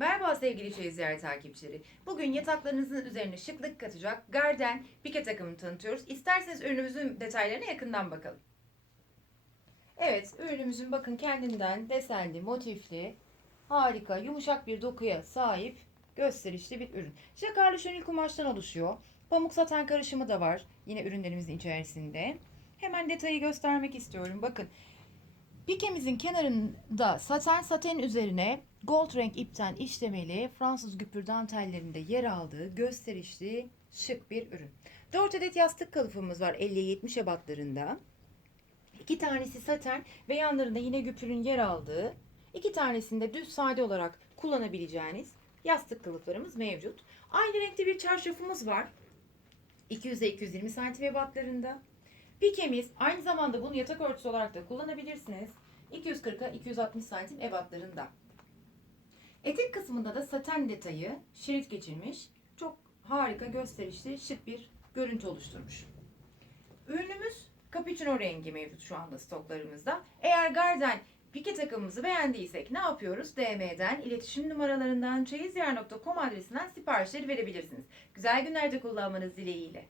Merhaba sevgili Çeyizler takipçileri. Bugün yataklarınızın üzerine şıklık katacak Garden pike takımını tanıtıyoruz. İsterseniz ürünümüzün detaylarına yakından bakalım. Evet, ürünümüzün bakın kendinden desenli, motifli, harika, yumuşak bir dokuya sahip gösterişli bir ürün. Jakarlı şönil kumaştan oluşuyor. Pamuk saten karışımı da var yine ürünlerimizin içerisinde. Hemen detayı göstermek istiyorum. Bakın Pikemizin kenarında saten saten üzerine gold renk ipten işlemeli Fransız güpür dantellerinde yer aldığı gösterişli şık bir ürün. 4 adet yastık kılıfımız var 50'ye 70 ebatlarında. İki tanesi saten ve yanlarında yine güpürün yer aldığı, iki tanesinde düz sade olarak kullanabileceğiniz yastık kılıflarımız mevcut. Aynı renkte bir çarşafımız var. 200'e 220 santim ebatlarında. Pikemiz aynı zamanda bunu yatak örtüsü olarak da kullanabilirsiniz. 240'a 260 santim ebatlarında. Etek kısmında da saten detayı şerit geçirmiş. Çok harika gösterişli şık bir görüntü oluşturmuş. Ürünümüz cappuccino rengi mevcut şu anda stoklarımızda. Eğer Garden pike takımımızı beğendiysek ne yapıyoruz? DM'den, iletişim numaralarından, çeyizyer.com adresinden siparişleri verebilirsiniz. Güzel günlerde kullanmanız dileğiyle.